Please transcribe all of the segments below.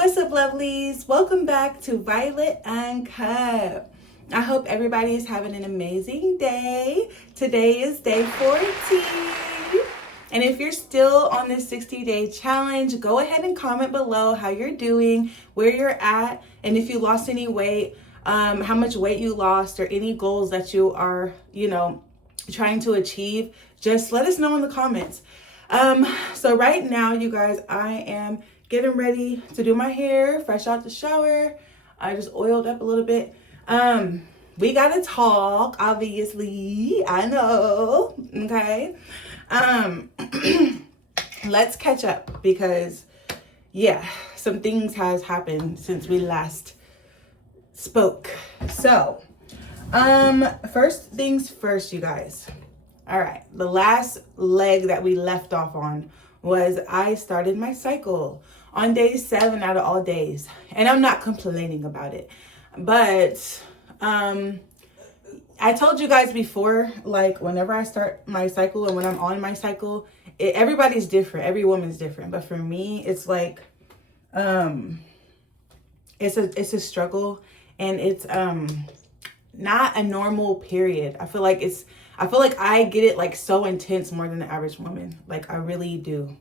What's up, lovelies? Welcome back to Violet Uncut. I hope everybody is having an amazing day. Today is day 14. And if you're still on this 60-day challenge, go ahead and comment below how you're doing, where you're at, and if you lost any weight, how much weight you lost, or any goals that you are, trying to achieve. Just let us know in the comments. So right now, you guys, I am getting ready to do my hair, fresh out the shower. I just oiled up a little bit. We gotta talk, obviously. I know, okay? Let's catch up because, yeah, some things has happened since we last spoke. So, first things first, you guys. All right, the last leg that we left off on was I started my cycle on day 7 out of all days. And I'm not complaining about it. But I told you guys before, like whenever I start my cycle and when I'm on my cycle, everybody's different. Every woman's different. But for me, it's like, it's a struggle, and it's not a normal period. I feel like I get it like so intense more than the average woman. Like I really do.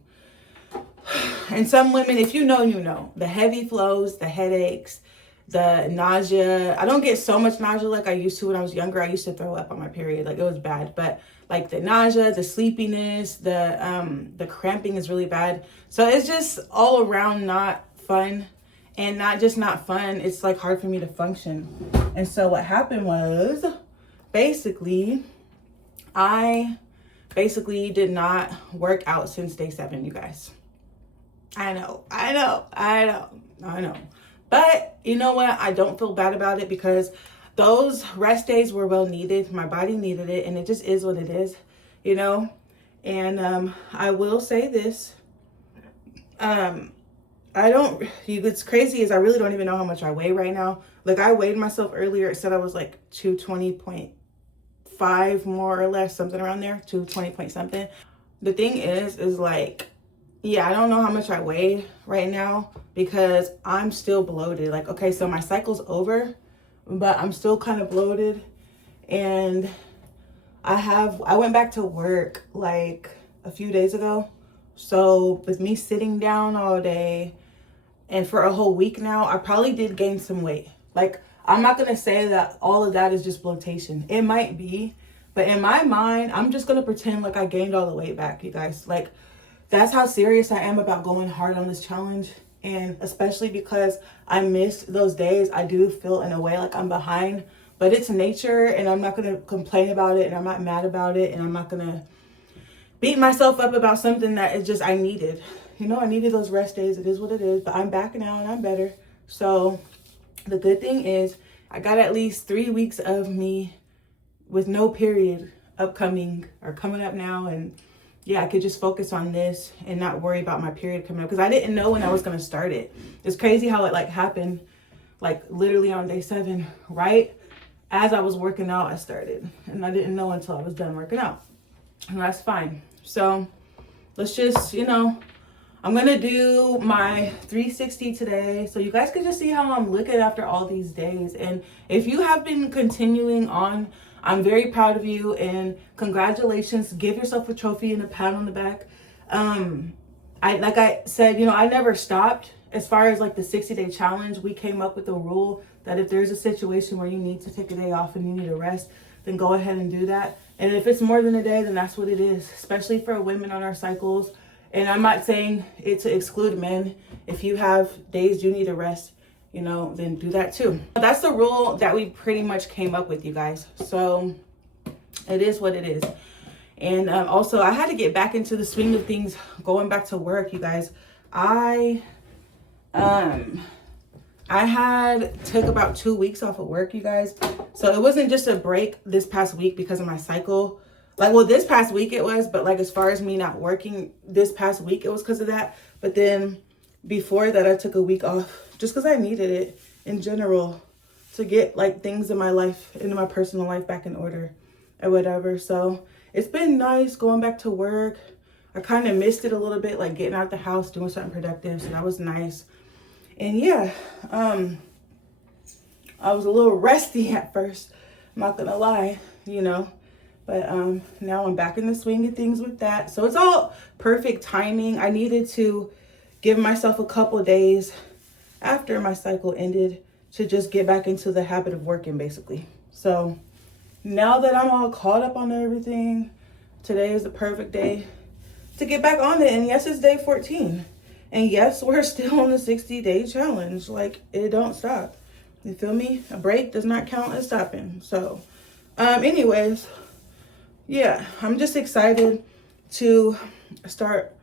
And some women, if you know, you know. The heavy flows, the headaches, the nausea. I don't get so much nausea like I used to when I was younger. I used to throw up on my period. Like it was bad. But like the nausea, the sleepiness, the cramping is really bad. So it's just all around not fun. And not fun. It's like hard for me to function. And so what happened was basically I did not work out since day 7, you guys. I know. But you know what? I don't feel bad about it because those rest days were well needed. My body needed it, and it just is what it is, you know? And I will say this. What's crazy is I really don't even know how much I weigh right now. Like I weighed myself earlier. It said I was like 220.5 more or less, something around there, 220 point something. The thing is like, yeah, I don't know how much I weigh right now because I'm still bloated. Like, okay, so my cycle's over, but I'm still kind of bloated. And I went back to work like a few days ago. So with me sitting down all day and for a whole week now, I probably did gain some weight. Like, I'm not going to say that all of that is just bloatation. It might be, but in my mind, I'm just going to pretend like I gained all the weight back, you guys. Like, that's how serious I am about going hard on this challenge. And especially because I missed those days, I do feel in a way like I'm behind. But it's nature, and I'm not going to complain about it, and I'm not mad about it, and I'm not going to beat myself up about something that is just I needed. You know, I needed those rest days. It is what it is. But I'm back now, and I'm better. So the good thing is I got at least 3 weeks of me with no period upcoming or coming up now. And yeah, I could just focus on this and not worry about my period coming up because I didn't know when I was going to start it. It's crazy how it like happened, like literally on day 7, right as I was working out, I started. And I didn't know until I was done working out. And that's fine. So let's just, I'm going to do my 360 today. So you guys can just see how I'm looking after all these days. And if you have been continuing on, I'm very proud of you and congratulations. Give yourself a trophy and a pat on the back. Like I said, I never stopped. As far as like the 60-day challenge, we came up with a rule that if there's a situation where you need to take a day off and you need a rest, then go ahead and do that. And if it's more than a day, then that's what it is, especially for women on our cycles. And I'm not saying it to exclude men. If you have days you need a rest, then do that too. That's the rule that we pretty much came up with, you guys. So it is what it is. And also, I had to get back into the swing of things going back to work, you guys. I took about 2 weeks off of work, you guys. So it wasn't just a break this past week because of my cycle. Like, well, this past week it was, but like as far as me not working this past week, it was because of that. But then before that, I took a week off just because I needed it in general to get like things in my life, into my personal life back in order or whatever. So it's been nice going back to work. I kind of missed it a little bit, like getting out the house, doing something productive. So that was nice. And yeah, I was a little rusty at first, I'm not gonna lie, you know, but now I'm back in the swing of things with that. So it's all perfect timing. I needed to give myself a couple days after my cycle ended to just get back into the habit of working, basically. So now that I'm all caught up on everything, today is the perfect day to get back on it. And yes, it's day 14. And yes, we're still on the 60-day challenge. Like, it don't stop. You feel me? A break does not count as stopping. So, anyways, yeah, I'm just excited to start,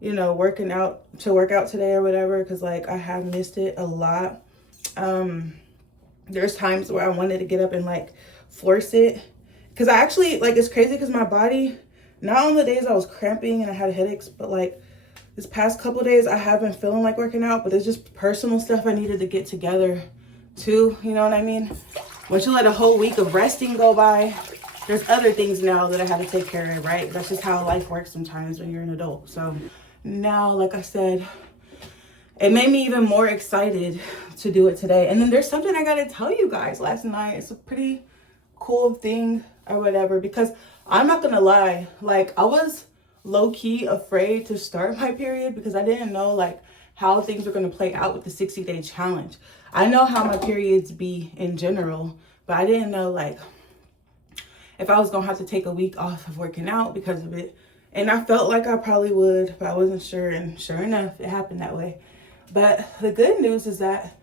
you know, work out today or whatever, because like I have missed it a lot. There's times where I wanted to get up and like force it, because I actually, like, it's crazy because my body, not on the days I was cramping and I had headaches, but like this past couple of days I have been feeling like working out, but it's just personal stuff I needed to get together too, you know what I mean? Once you let a whole week of resting go by, there's other things now that I have to take care of, right? That's just how life works sometimes when you're an adult. So now, like I said, it made me even more excited to do it today. And then there's something I gotta tell you guys last night. It's a pretty cool thing or whatever, because I'm not gonna lie, like I was low-key afraid to start my period because I didn't know like how things were gonna play out with the 60-day challenge. I know how my periods be in general, but I didn't know like if I was gonna have to take a week off of working out because of it. And I felt like I probably would, but I wasn't sure. And sure enough, it happened that way. But the good news is that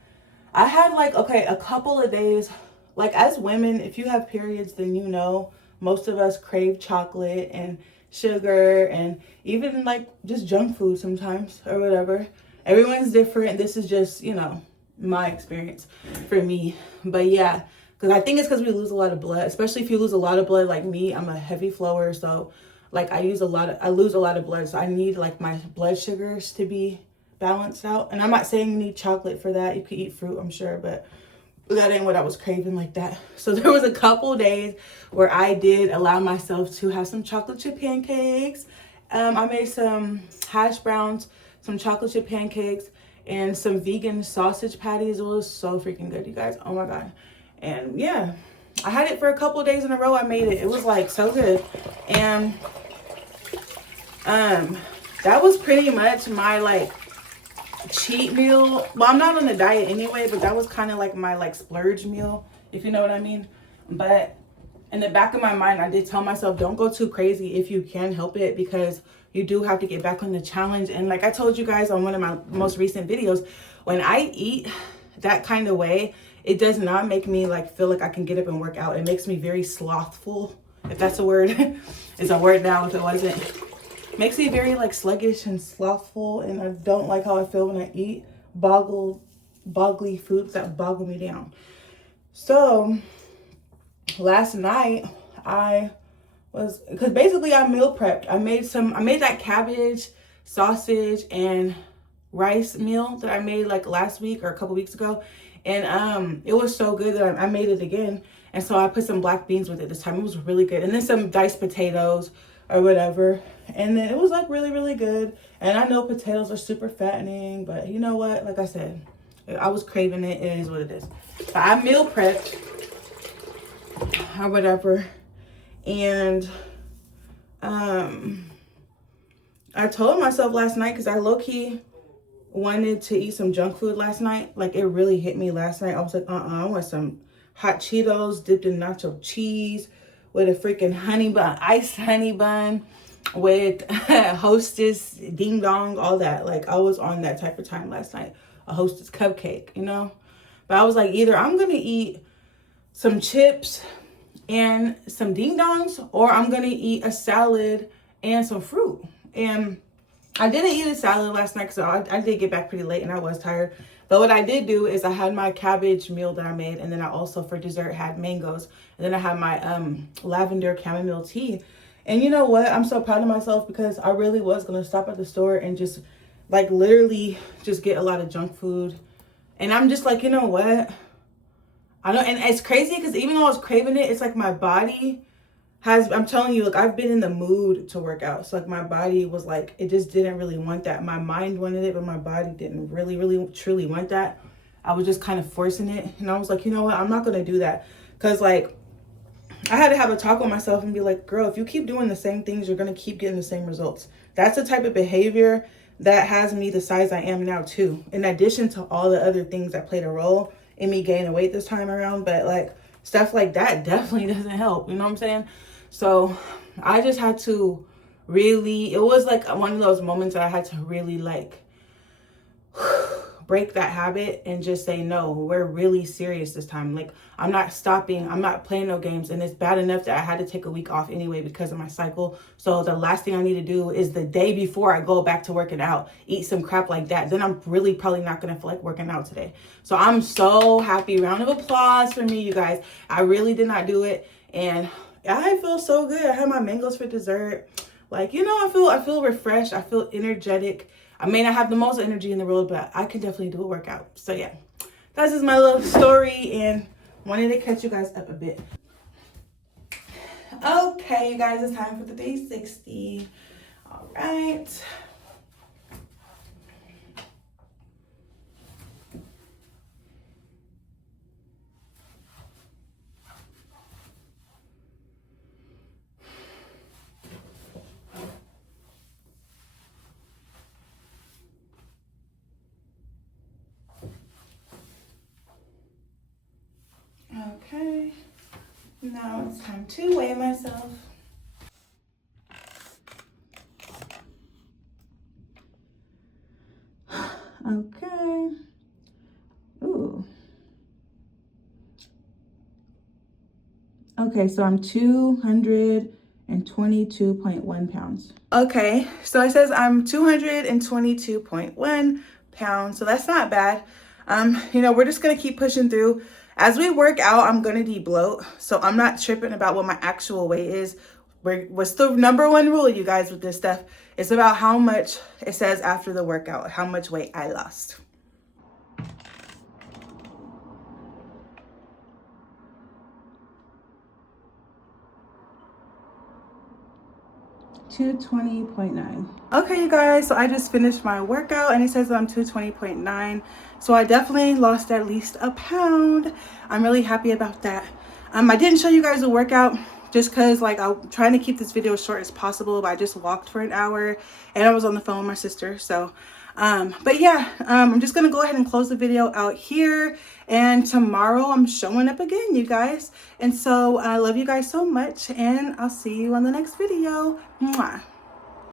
I had like, okay, a couple of days, like as women, if you have periods, then you know, most of us crave chocolate and sugar and even like just junk food sometimes or whatever. Everyone's different. This is just, you know, my experience for me. But yeah, because I think it's because we lose a lot of blood, especially if you lose a lot of blood like me. I'm a heavy flower, so like I lose a lot of blood, so I need like my blood sugars to be balanced out. And I'm not saying you need chocolate for that. You could eat fruit, I'm sure, but that ain't what I was craving like that. So there was a couple days where I did allow myself to have some chocolate chip pancakes. I made some hash browns, some chocolate chip pancakes, and some vegan sausage patties. It was so freaking good, you guys. Oh my God. And yeah, I had it for a couple days in a row. I made it. It was like so good. And that was pretty much my like cheat meal. Well, I'm not on a diet anyway, but that was kind of like my like splurge meal, if you know what I mean. But in the back of my mind, I did tell myself, don't go too crazy if you can help it, because you do have to get back on the challenge. And like I told you guys on one of my most recent videos, when I eat that kind of way, it does not make me like feel like I can get up and work out. It makes me very slothful, if that's a word. It's a word now if it wasn't. Makes me very like sluggish and slothful, and I don't like how I feel when I eat boggly foods that boggle me down. So last night because basically I meal prepped. I made that cabbage, sausage, and rice meal that I made like last week or a couple weeks ago. And it was so good that I made it again. And so I put some black beans with it this time. It was really good. And then some diced potatoes or whatever. And then it was like really, really good. And I know potatoes are super fattening, but you know what? Like I said, I was craving it. It is what it is. But I meal prepped or whatever. And I told myself last night, because I low-key wanted to eat some junk food last night. Like it really hit me last night. I was like, I want some hot Cheetos dipped in nacho cheese with a freaking honey bun, iced honey bun with Hostess ding dong, all that. Like I was on that type of time last night. A Hostess cupcake, you know. But I was like, either I'm gonna eat some chips and some ding dongs, or I'm gonna eat a salad and some fruit. And I didn't eat a salad last night, so I did get back pretty late and I was tired. But what I did do is I had my cabbage meal that I made, and then I also for dessert had mangoes, and then I had my lavender chamomile tea. And you know what? I'm so proud of myself, because I really was gonna stop at the store and just like literally just get a lot of junk food. And I'm just like, you know what? I don't, and it's crazy because even though I was craving it, it's like my body I'm telling you, like, I've been in the mood to work out. So like my body was like, it just didn't really want that. My mind wanted it, but my body didn't really truly want that. I was just kind of forcing it. And I was like, you know what? I'm not going to do that. Cause like I had to have a talk with myself and be like, girl, if you keep doing the same things, you're going to keep getting the same results. That's the type of behavior that has me the size I am now too. In addition to all the other things that played a role in me gaining weight this time around. But like stuff like that definitely doesn't help. You know what I'm saying? So I just had to really, it was like one of those moments that I had to really like break that habit and just say, no, we're really serious this time. Like, I'm not stopping. I'm not playing no games. And it's bad enough that I had to take a week off anyway because of my cycle. So the last thing I need to do is the day before I go back to working out, eat some crap like that. Then I'm really probably not going to feel like working out today. So I'm so happy. Round of applause for me, you guys. I really did not do it. And I feel so good. I had my mangoes for dessert. Like, you know, I feel refreshed. I feel energetic. I may not have the most energy in the world, but I can definitely do a workout. So yeah, that's just my little story and wanted to catch you guys up a bit. Okay, you guys, it's time for the 360. All right. Okay, now it's time to weigh myself. Okay. Ooh. Okay, so I'm 222.1 pounds. Okay, so it says I'm 222.1 pounds, so that's not bad. You know, we're just gonna keep pushing through. As we work out, I'm gonna de-bloat, so I'm not tripping about what my actual weight is. What's the number one rule, you guys, with this stuff? It's about how much it says after the workout, how much weight I lost. 220.9. Okay, you guys, so I just finished my workout and it says that I'm 220.9. So I definitely lost at least a pound. I'm really happy about that. I didn't show you guys the workout just because like I'm trying to keep this video as short as possible, but I just walked for an hour and I was on the phone with my sister. So but yeah, I'm just gonna go ahead and close the video out here, and tomorrow I'm showing up again, you guys. And so I love you guys so much, and I'll see you on the next video. Mwah.